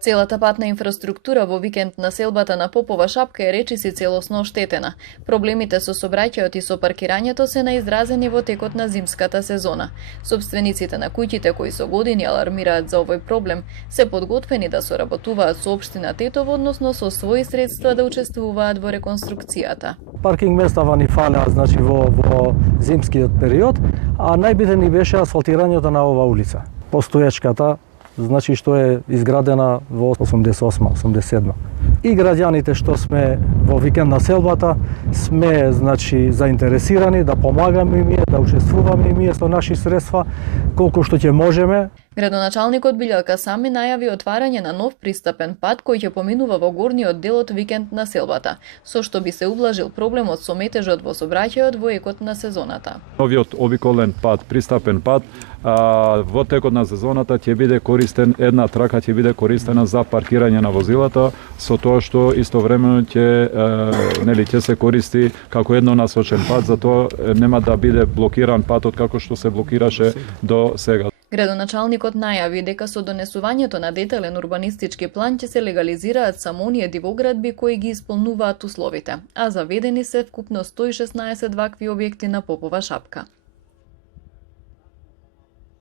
Целата патна инфраструктура во викенд населбата на Попова Шапка е речиси целосно оштетена. Проблемите со сообраќајот и со паркирањето се наизразени во текот на зимската сезона. Собствениците на куќите кои со години алармираат за овој проблем се подготвени да соработуваат со општина Тетово, односно со своји средства да учествуваат во реконструкцијата. Паркинг местава ни фалеа, значи во зимскиот период, а најбитен ни беше асфалтирањето на оваа улица. Постоечката, значи што е изградена во 88-87. И граѓаните што сме во викенд населбата сме, значи, заинтересирани да помагаме им, да учествуваме им со наши средства колку што ќе можеме. Градоначалникот Билјалка Сами најави отварање на нов пристапен пат кој ќе поминува во горниот дел од викенд населбата, со што би се ублажил проблемот со метежот во сообраќајот во екот на сезоната. Новиот обиколен пат, пристапен пат, во текот на сезоната ќе биде користен, една трака ќе биде користена за паркирање на возилата, со тоа што истовремено ќе се користи како еднонасочен пат, затоа нема да биде блокиран патот како што се блокираше до сега. Градоначалникот најави дека со донесувањето на детален урбанистички план ќе се легализираат само оние дивоградби кои ги исполнуваат условите, а заведени се вкупно 116 вакви објекти на Попова Шапка.